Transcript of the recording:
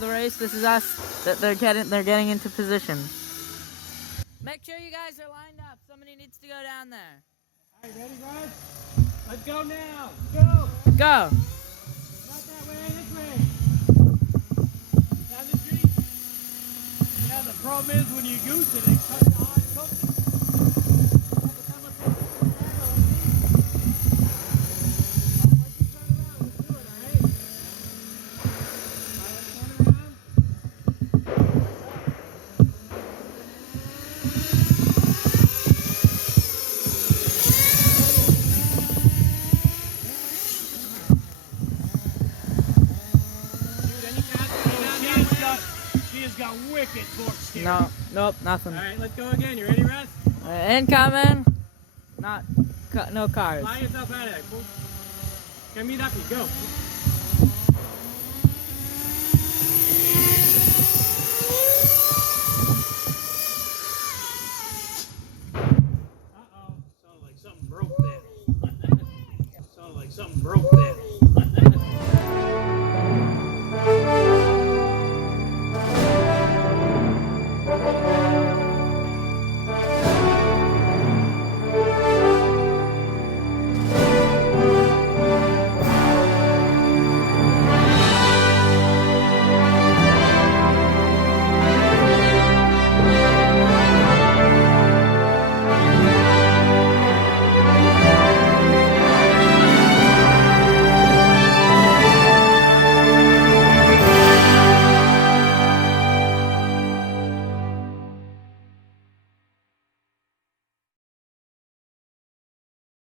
the race. This is us. That they're getting into position. Make sure you guys are lined up. Somebody needs to go down there. All right, ready, Russ? Let's go now. Go. Go. Not that way, this way. Down the street. Yeah, the problem is when you goose it, it cuts the hot cookie. Got wicked torque steering. No, nope, nothing. All right, let's go again. You ready, Russ? Incoming. No cars. Fly yourself out of there. Come meet up. Go. Uh-oh. Sounded like something broke there. Sounded like something broke there.